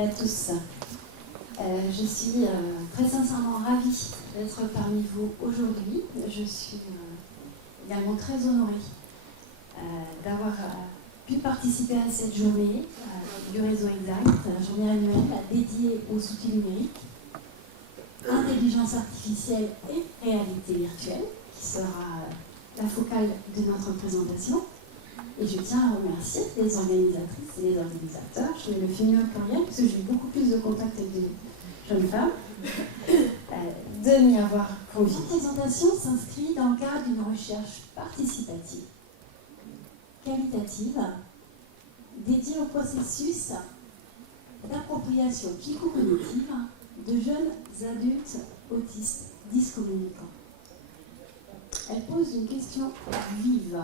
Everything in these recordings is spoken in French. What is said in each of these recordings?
et à tous. Je suis très sincèrement ravie d'être parmi vous aujourd'hui. Je suis également très honorée d'avoir pu participer à cette journée du réseau Exact, journée annuelle dédiée aux outils numériques, intelligence artificielle et réalité virtuelle, qui sera la focale de notre présentation. Et je tiens à remercier les organisatrices et les organisateurs, je mets le féminin au pluriel, parce que j'ai eu beaucoup plus de contacts avec des jeunes femmes, de m'y avoir convié. Cette présentation s'inscrit dans le cadre d'une recherche participative, qualitative, dédiée au processus d'appropriation psychocognitive de jeunes adultes autistes dyscommunicants. Elle pose une question vive.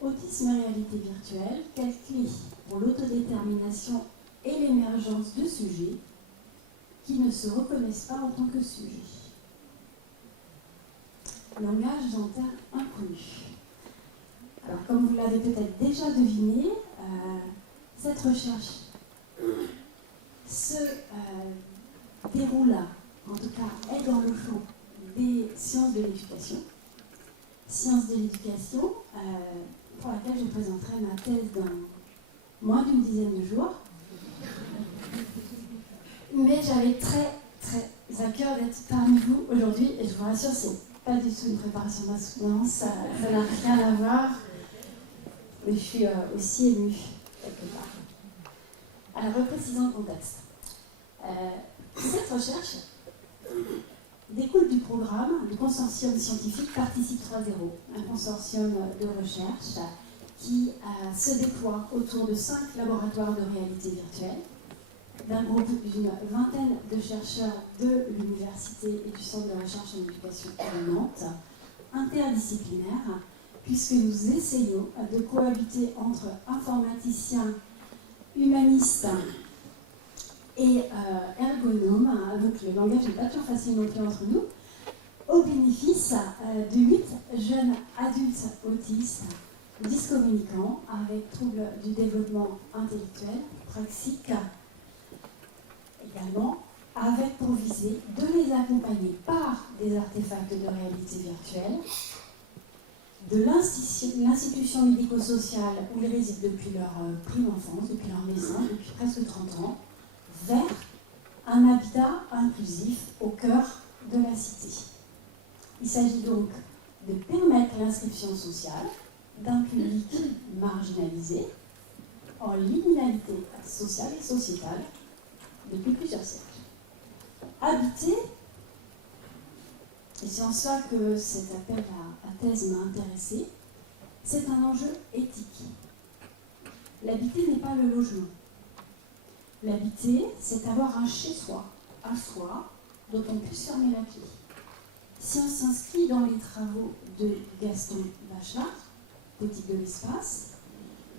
Autisme et réalité virtuelle, quelle clé pour l'autodétermination et l'émergence de sujets qui ne se reconnaissent pas en tant que sujets. Langage en termes inconnus. Alors, comme vous l'avez peut-être déjà deviné, cette recherche se déroule, en tout cas, est dans le champ des sciences de l'éducation. Sciences de l'éducation, pour laquelle je présenterai ma thèse dans moins d'une dizaine de jours. Mais j'avais très à cœur d'être parmi vous aujourd'hui, et je vous rassure, c'est pas du tout une préparation d'insouciance, ça n'a rien à voir, mais je suis aussi émue quelque part. Alors, reprécisons le contexte. Cette recherche découle du programme du consortium scientifique Participe 3.0, un consortium de recherche qui se déploie autour de 5 laboratoires de réalité virtuelle, d'un groupe d'une vingtaine de chercheurs de l'université et du centre de recherche en éducation de Nantes, interdisciplinaire, puisque nous essayons de cohabiter entre informaticiens, humanistes et ergonomes, donc le langage n'est pas toujours facile non plus entre nous, au bénéfice de 8 jeunes adultes autistes, dyscommunicants, avec troubles du développement intellectuel, praxique, également, avec pour visée de les accompagner par des artefacts de réalité virtuelle, de l'institution médico-sociale où ils résident depuis leur prime enfance, depuis leur naissance, depuis presque 30 ans, vers un habitat inclusif au cœur de la cité. Il s'agit donc de permettre l'inscription sociale d'un public marginalisé en liminalité sociale et sociétale depuis plusieurs siècles. Habiter, et c'est en cela que cet appel à thèse m'a intéressée, c'est un enjeu éthique. L'habiter n'est pas le logement. L'habiter, c'est avoir un chez-soi, un soi, dont on puisse fermer la clé. Si on s'inscrit dans les travaux de Gaston Bachelard, Poétique de l'espace,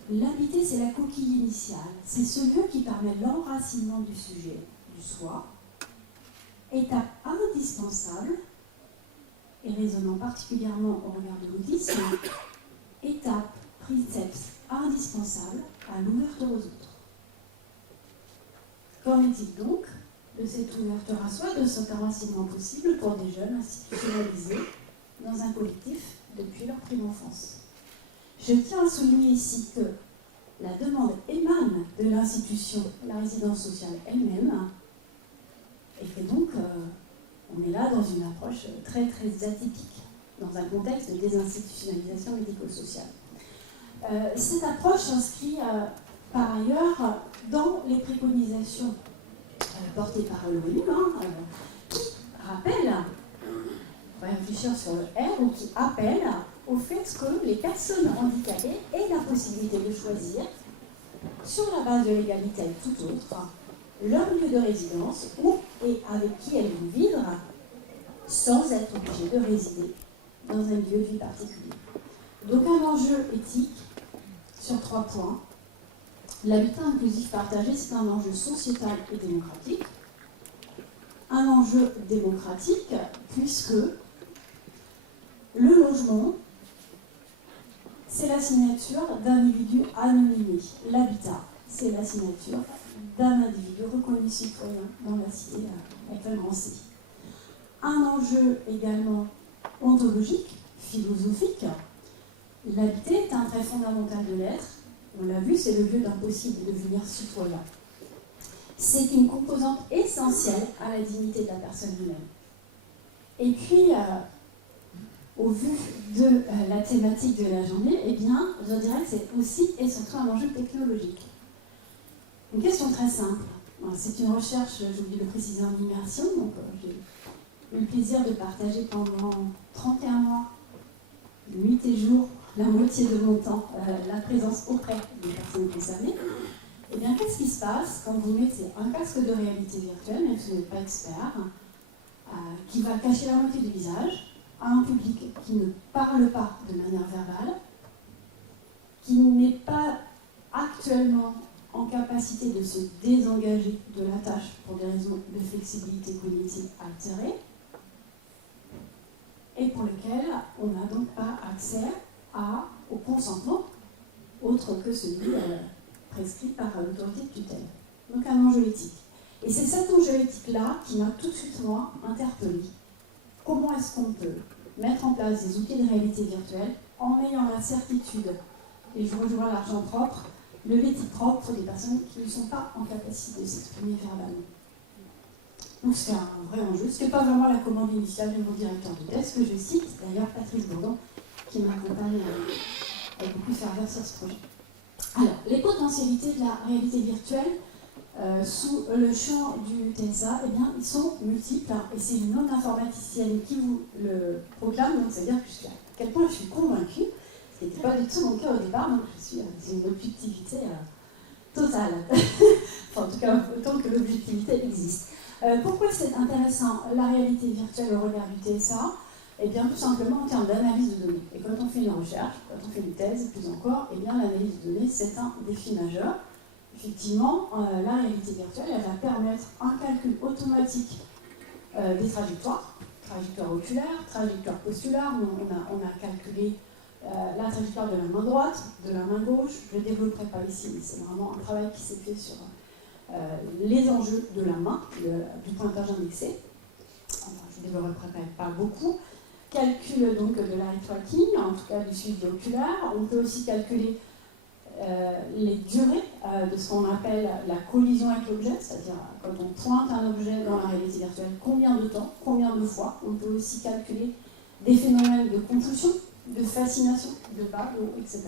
l'habiter, c'est la coquille initiale. C'est ce lieu qui permet l'enracinement du sujet, du soi, étape indispensable, et résonnant particulièrement au regard de l'autisme, étape, précepte indispensable à l'ouverture aux autres. Qu'en est-il donc de cette ouverture à soi, de cet enracinement possible pour des jeunes institutionnalisés dans un collectif depuis leur prime enfance? Je tiens à souligner ici que la demande émane de l'institution, la résidence sociale elle-même, et que donc on est là dans une approche très atypique, dans un contexte de désinstitutionnalisation médico-sociale. Cette approche s'inscrit par ailleurs dans les préconisations portées par l'ONU, qui rappellent, on va réfléchir sur le R, ou qui appellent au fait que les personnes handicapées aient la possibilité de choisir, sur la base de l'égalité avec tout autre, leur lieu de résidence, où et avec qui elles vont vivre, sans être obligées de résider dans un lieu de vie particulier. Donc un enjeu éthique sur 3 points. L'habitat inclusif partagé, c'est un enjeu sociétal et démocratique. Un enjeu démocratique, puisque le logement, c'est la signature d'individus anonymés. L'habitat, c'est la signature d'un individu reconnu citoyen dans la cité avec un grand C. Un enjeu également ontologique, philosophique. L'habiter est un trait fondamental de l'être. On l'a vu, c'est le lieu d'un possible de devenir citoyen. C'est une composante essentielle à la dignité de la personne humaine. Et puis, au vu de la thématique de la journée, eh bien, je dirais que c'est aussi et surtout un enjeu technologique. Une question très simple. C'est une recherche, j'ai oublié de le préciser, en immersion, donc j'ai eu le plaisir de partager pendant 31 mois, nuit et jour, la moitié de mon temps, la présence auprès des personnes concernées. Eh bien, qu'est-ce qui se passe quand vous mettez un casque de réalité virtuelle, même si vous n'êtes pas expert, qui va cacher la moitié du visage, à un public qui ne parle pas de manière verbale, qui n'est pas actuellement en capacité de se désengager de la tâche pour des raisons de flexibilité cognitive altérée, et pour lequel on n'a donc pas accès au consentement, autre que celui prescrit par l'autorité de tutelle. Donc un enjeu éthique. Et c'est cet enjeu éthique-là qui m'a tout de suite, moi, interpellée. Comment est-ce qu'on peut mettre en place des outils de réalité virtuelle en ayant la certitude, et je rejoins l'argent propre, de l'éthique propre pour des personnes qui ne sont pas en capacité de s'exprimer verbalement. Donc c'est un vrai enjeu. Ce n'est pas vraiment la commande initiale de mon directeur de thèse, que je cite, d'ailleurs Patrice Bourdon, qui m'accompagne avec beaucoup de ferveur sur ce projet. Alors, les potentialités de la réalité virtuelle sous le champ du TSA, eh bien, ils sont multiples, et c'est une non-informaticienne qui vous le proclame, donc c'est-à-dire à quel point je suis convaincue, ce qui n'était pas du tout mon cas au départ, donc c'est une objectivité totale, enfin, en tout cas autant que l'objectivité existe. Pourquoi c'est intéressant la réalité virtuelle au regard du TSA? Eh bien, tout simplement en termes d'analyse de données. Et quand on fait une recherche, quand on fait une thèse, plus encore, eh bien, l'analyse de données, c'est un défi majeur. Effectivement, la réalité virtuelle, elle va permettre un calcul automatique des trajectoires oculaires, trajectoires postulaires. On a calculé la trajectoire de la main droite, de la main gauche. Je ne développerai pas ici, mais c'est vraiment un travail qui s'est fait sur les enjeux de la main, du pointage indexé. Enfin, je ne développerai pas beaucoup. Calcul donc de l'eye tracking, en tout cas du suivi oculaire. On peut aussi calculer les durées de ce qu'on appelle la collision avec l'objet, c'est-à-dire quand on pointe un objet dans la réalité virtuelle, combien de temps, combien de fois. On peut aussi calculer des phénomènes de compulsion, de fascination, de bas, de haut, etc.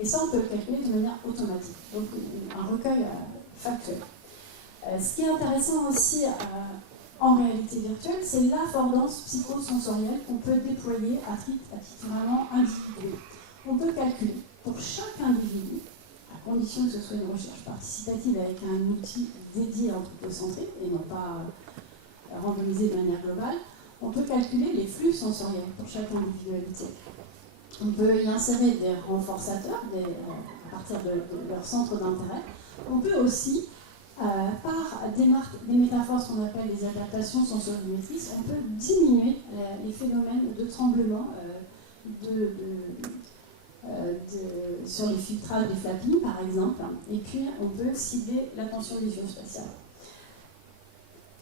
Et ça, on peut le calculer de manière automatique, donc un recueil factuel. Ce qui est intéressant aussi en réalité virtuelle, c'est l'affordance psychosensorielle qu'on peut déployer à titre vraiment individuel. On peut calculer pour chaque individu, à condition que ce soit une recherche participative avec un outil dédié anthropocentré et non pas randomisé de manière globale, on peut calculer les flux sensoriels pour chaque individualité. On peut y insérer des renforçateurs à partir de leur centre d'intérêt. On peut aussi par des métaphores, ce qu'on appelle les adaptations sensoriométriques, on peut diminuer les phénomènes de tremblement sur les filtrages des flappings, par exemple, et puis on peut cibler l'attention visuo-spatiale.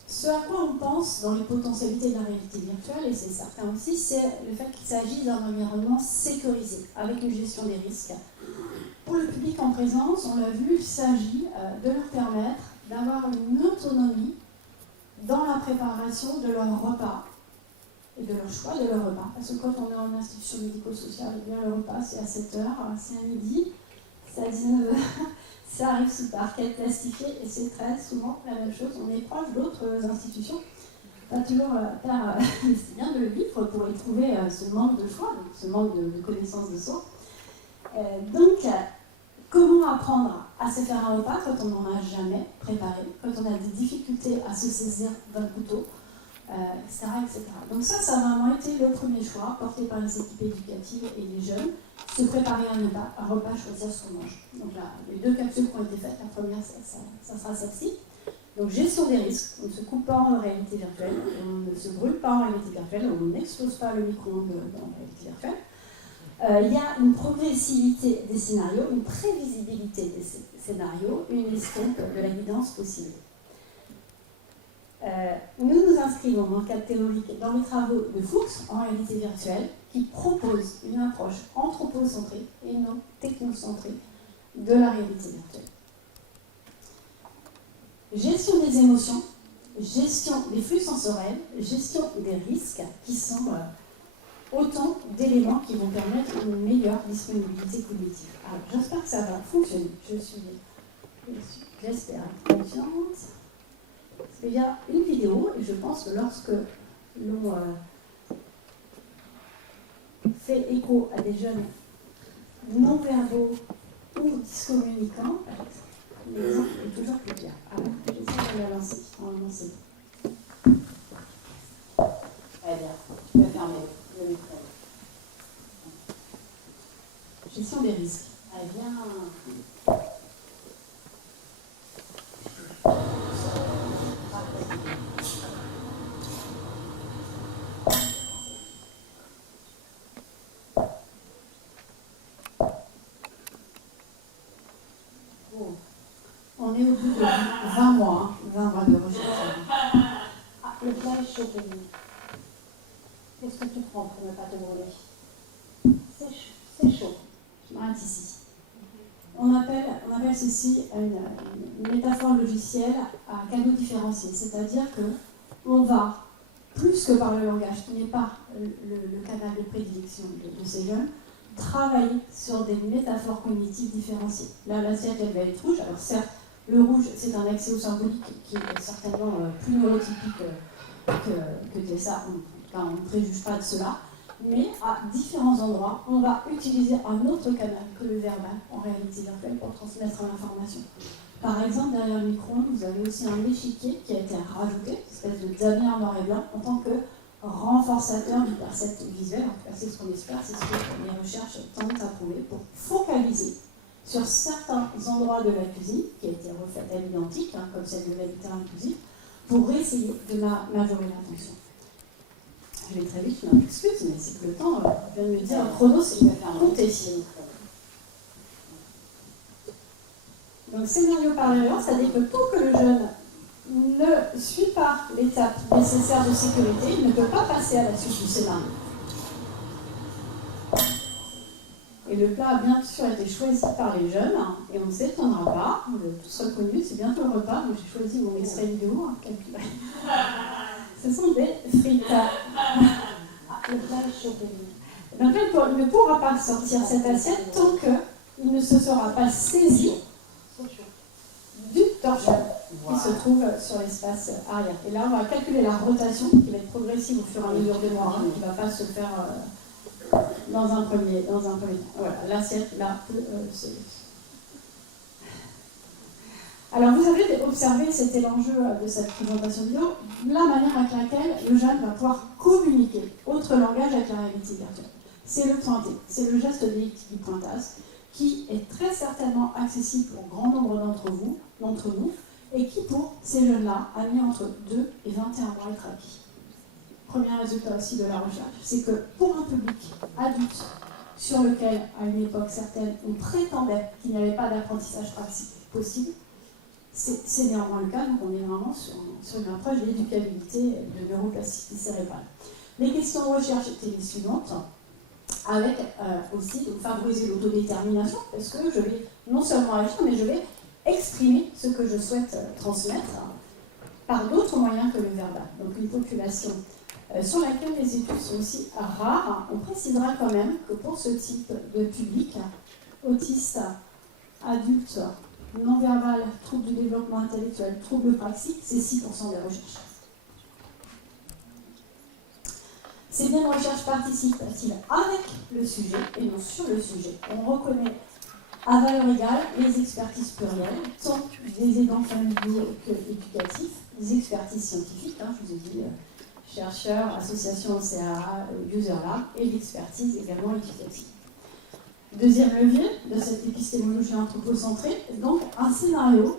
Ce à quoi on pense dans les potentialités de la réalité virtuelle, et c'est certain aussi, c'est le fait qu'il s'agit d'un environnement sécurisé, avec une gestion des risques. Pour le public en présence, on l'a vu, il s'agit de leur permettre d'avoir une autonomie dans la préparation de leur repas et de leur choix de leur repas. Parce que quand on est en institution médico-sociale, eh bien le repas c'est à 7h, c'est à midi, c'est à 19h, ça arrive sous parquet plastifié et c'est très souvent la même chose. On est proche d'autres institutions. Pas toujours c'est bien de le vivre pour y trouver ce manque de choix, ce manque de connaissance de soi. Donc, comment apprendre à se faire un repas quand on n'en a jamais préparé, quand on a des difficultés à se saisir d'un couteau, etc., etc. Donc ça a vraiment été le premier choix porté par les équipes éducatives et les jeunes, se préparer un repas, choisir ce qu'on mange. Donc là, les deux capsules qui ont été faites, la première, ça sera celle-ci. Donc gestion des risques, on ne se coupe pas en réalité virtuelle, on ne se brûle pas en réalité virtuelle, on n'expose pas le micro-ondes dans la réalité virtuelle. Il y a une progressivité des scénarios, une prévisibilité des scénarios, une escompte de la guidance possible. Nous nous inscrivons dans le cadre théorique dans les travaux de Fuchs en réalité virtuelle, qui propose une approche anthropocentrée et non technocentrée de la réalité virtuelle. Gestion des émotions, gestion des flux sensoriels, gestion des risques, qui sont autant d'éléments qui vont permettre une meilleure disponibilité cognitive. Alors, j'espère que ça va fonctionner. J'espère être confiante. Il y a une vidéo, et je pense que lorsque l'on fait écho à des jeunes non-verbaux ou discommunicants, l'exemple est toujours plus clair. Alors, j'essaie de la lancer. On va lancer. Très bien, tu peux fermer le micro. Gestion des risques. Très bien. On est au bout de 20 mois, 20 mois de recherche. Ah, le plat est chaud, Kevin. Qu'est-ce que tu prends pour ne pas te brûler? C'est chaud. Je m'arrête ici. On appelle ceci une métaphore logicielle à canaux différenciés. C'est-à-dire qu'on va, plus que par le langage, qui n'est pas le canal de prédilection de ces jeunes, travailler sur des métaphores cognitives différenciées. Là, l'assiette, elle va être rouge. Alors certes, le rouge, c'est un accès au symbolique qui est certainement plus neurotypique que ça. En tout cas, on ne préjuge pas de cela. Mais à différents endroits, on va utiliser un autre canal que le verbal en réalité virtuelle pour transmettre l'information. Par exemple, derrière le micro-ondes, vous avez aussi un échiquier qui a été rajouté, une espèce de damier en noir et blanc, en tant que renforçateur du percept visuel. En tout cas, c'est ce qu'on espère, c'est ce que les recherches tentent à prouver pour focaliser sur certains endroits de la cuisine, qui a été refaite à l'identique, comme celle de la littérature cuisine, pour essayer de majorer l'attention. Je vais très vite, je m'excuse, mais c'est que le temps vient de me dire chrono, c'est que je vais faire compter. Donc, scénario par l'erreur, c'est-à-dire que tant que le jeune ne suit pas l'étape nécessaire de sécurité, il ne peut pas passer à la suite du scénario. Et le plat a bien sûr été choisi par les jeunes, et on ne s'étonnera pas, vous avez tous reconnu, c'est bientôt le repas, mais j'ai choisi mon extrait vidéo. Ce sont des frites. Le plat est chaud. Donc elle ne pourra pas sortir cette assiette tant qu'il ne se sera pas saisi du torchon qui se trouve sur l'espace arrière. Et là, on va calculer la rotation qui va être progressive au fur et à mesure des mois, qui ne va pas se faire dans un premier temps. Voilà, l'assiette là peut se... Alors vous avez observé, c'était l'enjeu de cette présentation vidéo, la manière avec laquelle le jeune va pouvoir communiquer autre langage avec la réalité virtuelle. C'est le pointé, c'est le geste d'électrique du pointage, qui est très certainement accessible pour grand nombre d'entre nous, et qui, pour ces jeunes-là, a mis entre 2 et 21 mois à être acquis. Premier résultat aussi de la recherche, c'est que pour un public adulte, sur lequel, à une époque certaine, on prétendait qu'il n'y avait pas d'apprentissage pratique possible, c'est néanmoins le cas, donc on est vraiment sur une approche d'éducabilité de neuroplasticité cérébrale. Les questions de recherche étaient les suivantes, avec aussi donc, favoriser l'autodétermination, parce que je vais non seulement agir, mais je vais exprimer ce que je souhaite transmettre par d'autres moyens que le verbal. Donc une population sur laquelle les études sont aussi rares. On précisera quand même que pour ce type de public, autistes, adultes, non-verbal, troubles du développement intellectuel, troubles praxiques, c'est 6% des recherches. C'est bien une recherche participative avec le sujet et non sur le sujet. On reconnaît à valeur égale les expertises plurielles, tant des aidants familiaux que éducatifs, des expertises scientifiques, je vous ai dit, chercheurs, associations OCA, User Lab, et l'expertise également éducative. Deuxième levier de cette épistémologie anthropocentrée, donc un scénario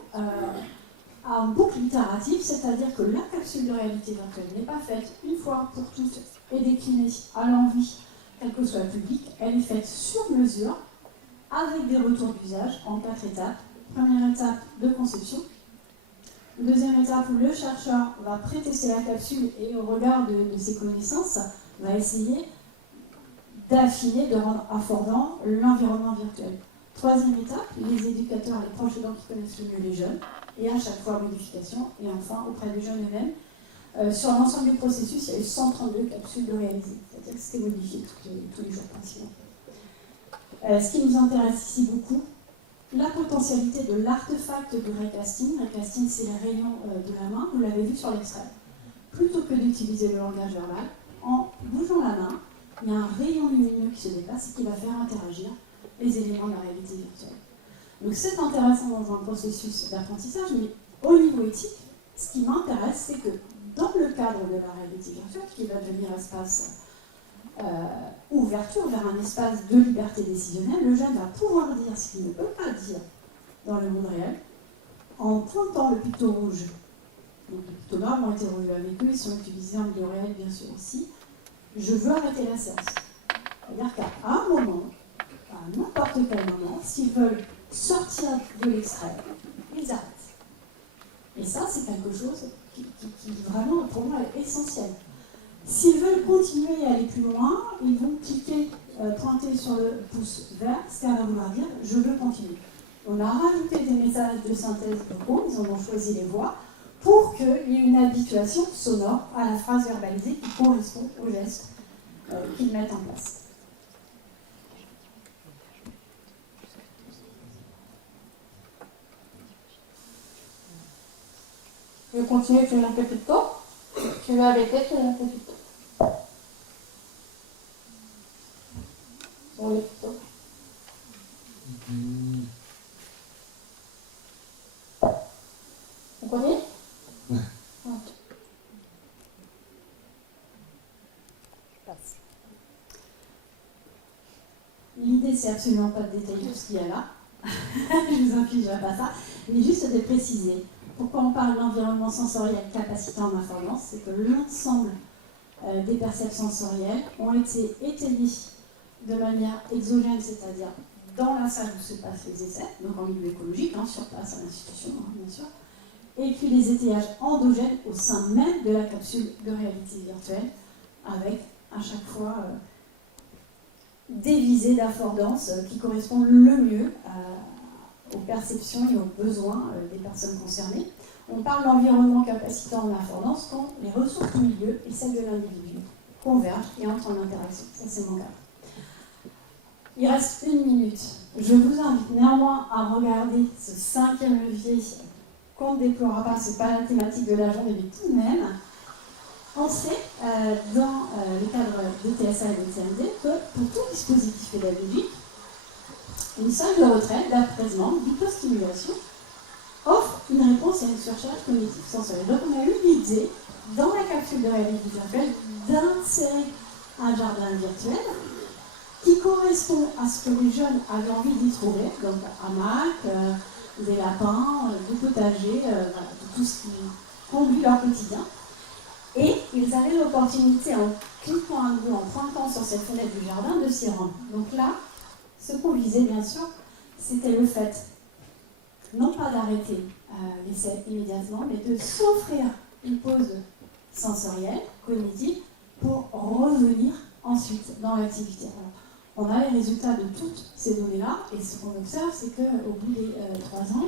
en boucle itérative, c'est-à-dire que la capsule de réalité virtuelle n'est pas faite une fois pour toutes et déclinée à l'envie quel que soit le public, elle est faite sur mesure, avec des retours d'usage en 4 étapes. Première étape de conception. Deuxième étape où le chercheur va pré-tester la capsule et au regard de ses connaissances, va essayer d'affiner, de rendre affordant l'environnement virtuel. Troisième étape, les éducateurs, les proches aidants qui connaissent le mieux les jeunes, et à chaque fois modification, et enfin auprès des jeunes eux-mêmes. Sur l'ensemble du processus, il y a eu 132 capsules de réaliser, c'est-à-dire que c'était modifié tous les jours pratiquement. Ce qui nous intéresse ici beaucoup, la potentialité de l'artefact de raycasting. Raycasting, c'est les rayons de la main, vous l'avez vu sur l'extrait. Plutôt que d'utiliser le langage verbal, en bougeant la main, il y a un rayon lumineux qui se déplace et qui va faire interagir les éléments de la réalité virtuelle. Donc c'est intéressant dans un processus d'apprentissage, mais au niveau éthique, ce qui m'intéresse, c'est que dans le cadre de la réalité virtuelle, qui va devenir espace ouverture vers un espace de liberté décisionnelle, le jeune va pouvoir dire ce qu'il ne peut pas dire dans le monde réel, en pointant le picto rouge. Donc les pictogrammes ont été revus avec eux, ils sont utilisés en milieu réel bien sûr aussi. Je veux arrêter la séance. C'est-à-dire qu'à un moment, à n'importe quel moment, s'ils veulent sortir de l'extrait, ils arrêtent. Et ça, c'est quelque chose qui vraiment, pour moi, est essentiel. S'ils veulent continuer et aller plus loin, ils vont cliquer, pointer sur le pouce vert, ce qui va vouloir dire « je veux continuer ». On a rajouté des messages de synthèse vocaux, ils en ont choisi les voix, pour qu'il y ait une habituation sonore à la phrase verbalisée qui correspond au geste qu'ils mettent en place. Je vais continuer, tu mets un peu plus de temps. Tu veux arrêter, tu mets un peu plus de temps. On est plutôt. On continue ? Ouais. Ok. L'idée, c'est absolument pas de détailler tout ce qu'il y a là. Je ne vous infligerai pas ça, mais juste de préciser. Pourquoi on parle d'environnement sensoriel capacitant en information, c'est que l'ensemble des perceptions sensorielles ont été étayées de manière exogène, c'est-à-dire dans la salle où se passent les essais, donc en milieu écologique, sur place à l'institution, bien sûr, et puis les étayages endogènes au sein même de la capsule de réalité virtuelle, avec à chaque fois des visées d'affordance qui correspondent le mieux aux perceptions et aux besoins des personnes concernées. On parle d'environnement capacitant en affordance quand les ressources du milieu et celles de l'individu convergent et entrent en interaction. Ça, c'est mon cas. Il reste 1 minute. Je vous invite néanmoins à regarder ce 5e levier qu'on ne déploiera pas, ce n'est pas la thématique de la journée, mais tout de même, on sait dans le cadre de TSA et de TMD que pour tout dispositif pédagogique, une salle de retraite, d'apaisement, d'hypostimulation offre une réponse à une surcharge cognitive sensorielle. Donc on a eu l'idée, dans la capsule de réalité virtuelle, d'insérer un jardin virtuel qui correspond à ce que les jeunes avaient envie d'y trouver, donc hamac, des lapins, du potager, tout ce qui conduit leur quotidien. Et ils avaient l'opportunité, en cliquant un bout, en pointant sur cette fenêtre du jardin, de s'y rendre. Donc là, ce qu'on visait, bien sûr, c'était le fait, non pas d'arrêter l'essai immédiatement, mais de s'offrir une pause sensorielle, cognitive, pour revenir ensuite dans l'activité. Alors, on a les résultats de toutes ces données-là, et ce qu'on observe, c'est qu'au bout des 3 ans,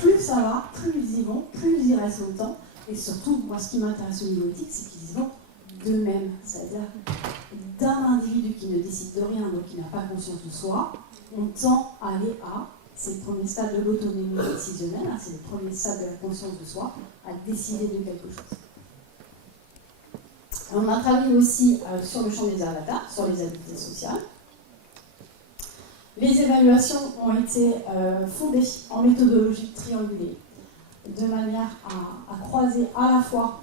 plus ça va, plus ils y vont, plus ils y restent longtemps, et surtout, moi, ce qui m'intéresse au niveau éthique, c'est qu'ils y vont d'eux-mêmes, c'est-à-dire d'un individu qui ne décide de rien, donc qui n'a pas conscience de soi, on tend à aller à, c'est le premier stade de l'autonomie décisionnelle, c'est le premier stade de la conscience de soi, à décider de quelque chose. On a travaillé aussi sur le champ des avatars, sur les habiletés sociales. Les évaluations ont été fondées en méthodologie triangulée, de manière à croiser à la fois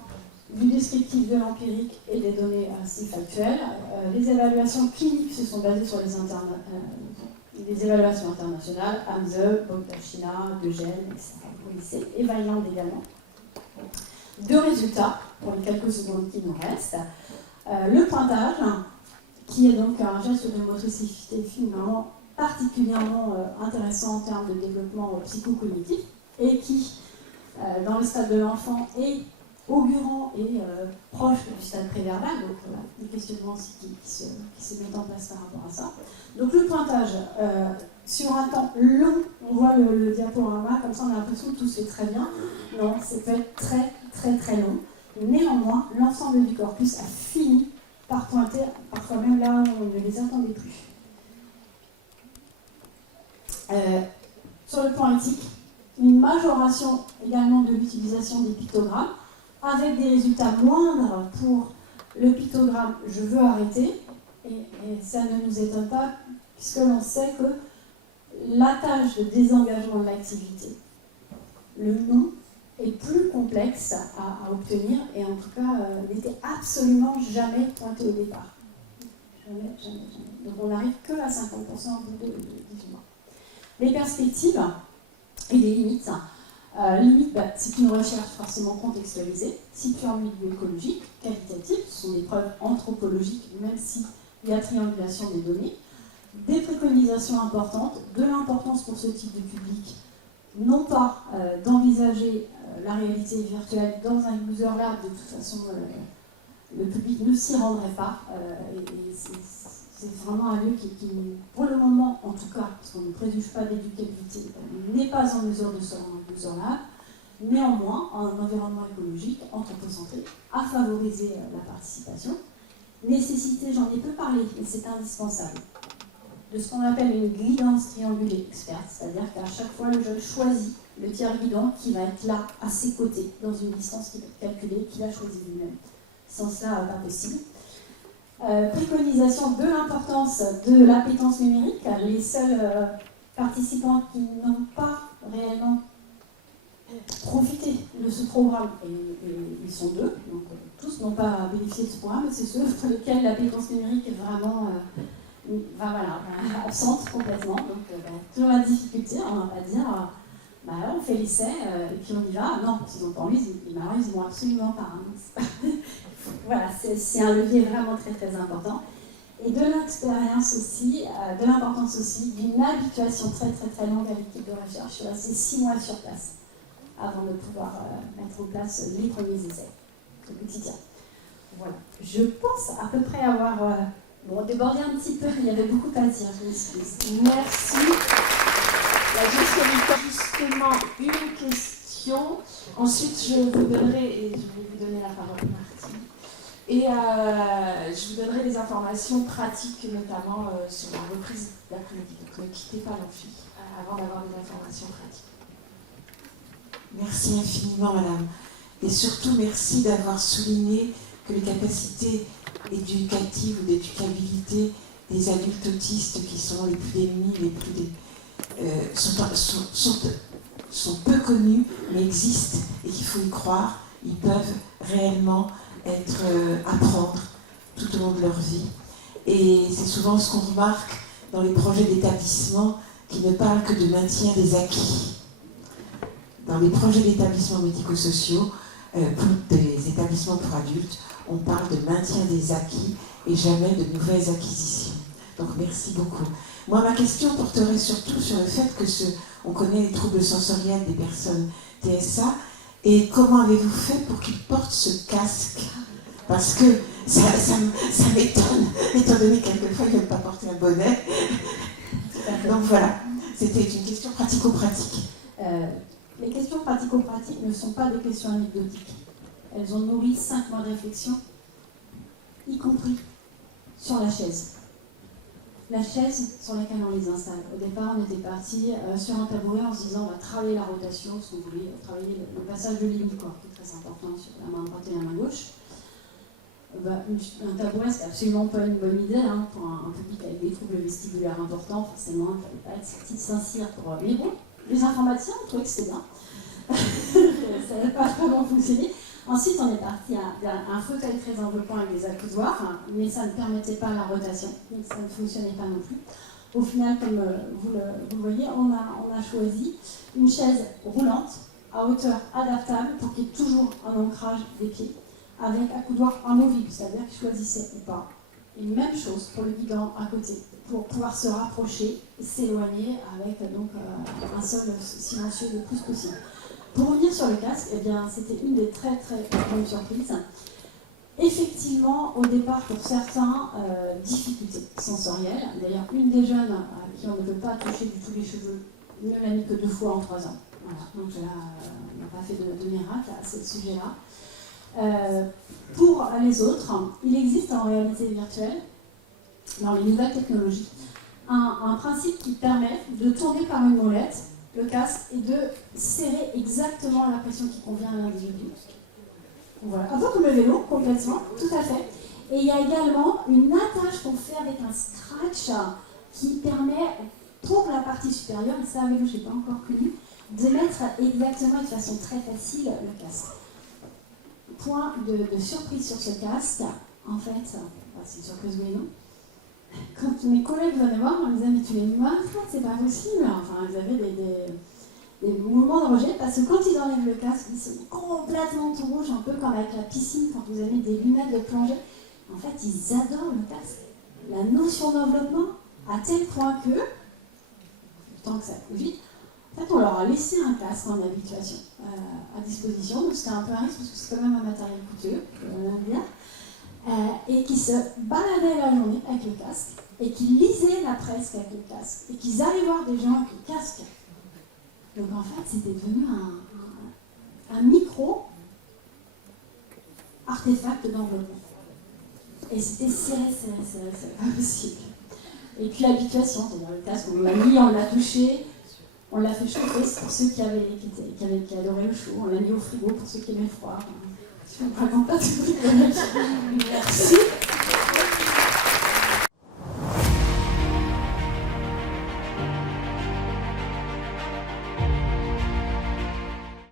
du descriptif de l'empirique et des données assez factuelles. Les évaluations cliniques se sont basées sur les évaluations internationales, AMSE, Bogdachina, De Gel, etc. et Weiland également. 2 résultats, pour les quelques secondes qui nous restent. Le pointage, qui est donc un geste de motricité fine vraiment particulièrement intéressant en termes de développement psychocognitif et qui, dans le stade de l'enfant, est augurant et proche du stade préverbal, donc voilà, des questionnements aussi qui se mettent en place par rapport à ça. Donc le pointage, sur un temps long, on voit le diaporama, comme ça on a l'impression que tout se fait très bien. Non, ça peut être très très très long. Néanmoins, l'ensemble du corpus a fini par pointer, parfois même là où on ne les attendait plus. Sur le plan éthique, une majoration également de l'utilisation des pictogrammes, avec des résultats moindres pour le pictogramme « je veux arrêter », et ça ne nous étonne pas, puisque l'on sait que la tâche de désengagement de l'activité, le non, est plus complexe à obtenir, et en tout cas n'était absolument jamais pointé au départ. Jamais. Donc on n'arrive que à 50% au bout de 18 mois. Les perspectives et les limites. Limite, c'est une recherche forcément contextualisée, située en milieu écologique, qualitatif, ce sont des preuves anthropologiques, même s'il y a triangulation des données, des préconisations importantes, de l'importance pour ce type de public, non pas d'envisager la réalité virtuelle dans un user lab, de toute façon le public ne s'y rendrait pas, et c'est vraiment un lieu qui, pour le moment en tout cas, parce qu'on ne préjuge pas d'éducabilité, n'est pas en mesure de se rendre en user lab. Néanmoins, en environnement écologique, anthropocentré, à favoriser la participation. Nécessité, j'en ai peu parlé, mais c'est indispensable, de ce qu'on appelle une guidance triangulée experte, c'est-à-dire qu'à chaque fois, le jeune choisit le tiers guidant qui va être là, à ses côtés, dans une distance qu'il a calculée, qu'il a choisie lui-même. Sans cela, pas possible. Préconisation de l'importance de l'appétence numérique. Les seuls participants qui n'ont pas réellement profité de ce programme, et ils sont deux, donc tous n'ont pas bénéficié de ce programme, mais c'est ceux pour lesquels l'appétence numérique est vraiment absente complètement. Donc toujours la difficulté, on ne va pas dire on fait l'essai et puis on y va. Non, s'ils n'ont pas envie, ils ne vont absolument pas. Hein. Voilà, c'est un levier vraiment très très important. Et de l'expérience aussi, de l'importance aussi d'une habituation très très très longue à l'équipe de recherche. Je suis restée 6 mois sur place avant de pouvoir mettre en place les premiers essais au quotidien. Voilà. Je pense à peu près avoir débordé un petit peu, il y avait beaucoup à dire, je m'excuse. Merci. La justement une question. Ensuite, je vous donnerai, et je vais vous donner la parole, Martine. Et je vous donnerai des informations pratiques, notamment sur la reprise d'après-midi. Donc ne quittez pas l'amphi avant d'avoir des informations pratiques. Merci infiniment, madame. Et surtout, merci d'avoir souligné que les capacités éducatives ou d'éducabilité des adultes autistes qui sont les plus démunis, les plus sont peu connus, mais existent et qu'il faut y croire. Ils peuvent réellement apprendre tout au long de leur vie. Et c'est souvent ce qu'on remarque dans les projets d'établissement qui ne parlent que de maintien des acquis. Dans les projets d'établissements médico-sociaux, pour des établissements pour adultes, on parle de maintien des acquis et jamais de nouvelles acquisitions. Donc merci beaucoup. Moi, ma question porterait surtout sur le fait que on connaît les troubles sensoriels des personnes TSA, et comment avez-vous fait pour qu'ils portent ce casque? Parce que ça m'étonne, étant donné que quelquefois ils ne veulent pas porter un bonnet. Donc voilà, c'était une question pratico-pratique. Les questions pratico-pratiques ne sont pas des questions anecdotiques. Elles ont nourri 5 mois de réflexion, y compris sur la chaise. La chaise sur laquelle on les installe. Au départ, on était parti sur un tabouret en se disant on va travailler la rotation, parce qu'on voulait travailler le passage de l'hémicorps, qui est très important sur la main droite et la main gauche. Un tabouret, c'est absolument pas une bonne idée pour un public avec des troubles vestibulaires importants. Forcément, il ne fallait pas être sorti de Saint-Cyr pour. Mais bon, les informaticiens ont trouvé que c'était bien. Ça n'avait pas vraiment fonctionné. Ensuite, on est parti à un fauteuil très enveloppant avec des accoudoirs, mais ça ne permettait pas la rotation, donc ça ne fonctionnait pas non plus. Au final, comme vous le voyez, on a choisi une chaise roulante à hauteur adaptable pour qu'il y ait toujours un ancrage des pieds, avec accoudoir amovible, c'est-à-dire qu'il choisissait ou pas Et même chose pour le guidant à côté, pour pouvoir se rapprocher et s'éloigner avec donc un sol silencieux le plus possible. Pour revenir sur le casque, eh bien, c'était une des très très bonnes surprises. Effectivement, au départ, pour certains, difficultés sensorielles. D'ailleurs, une des jeunes à qui on ne veut pas toucher du tout les cheveux ne l'a mis que 2 fois en 3 ans. Voilà. Donc là, on n'a pas fait de miracle à ce sujet-là. Pour les autres, il existe en réalité virtuelle, dans les nouvelles technologies, un principe qui permet de tourner par une molette le casque et de serrer exactement la pression qui convient à l'individu. Voilà, un peu comme le vélo, complètement, tout à fait. Et il y a également une attache qu'on fait avec un scratch qui permet, pour la partie supérieure, et ça, à vélo, je n'ai pas encore connu, de mettre exactement et de façon très facile le casque. Point de surprise sur ce casque, en fait, c'est une surprise oui et non. Quand mes collègues venaient voir, on me disait, mais tu les montres, c'est pas possible. Enfin, ils avaient des mouvements de rejet, parce que quand ils enlèvent le casque, ils sont complètement tout rouges, un peu comme avec la piscine, quand vous avez des lunettes de plongée. En fait, ils adorent le casque. La notion d'enveloppement, à tel point que, tant que ça coûte vite, en fait, on leur a laissé un casque en habituation à disposition, donc c'était un peu un risque, parce que c'est quand même un matériel coûteux, on aime bien. Et qui se baladaient la journée avec le casque, et qui lisaient la presse avec le casque, et qu'ils allaient voir des gens avec le casque. Donc en fait, c'était devenu un micro artefact d'enveloppement. Et c'était serré, c'est pas possible. Et puis l'habituation, c'est-à-dire le casque, on l'a mis, on l'a touché, on l'a fait chauffer pour ceux qui adoraient le chaud, on l'a mis au frigo pour ceux qui aimaient le froid. Je ne raconte pas tout. Merci.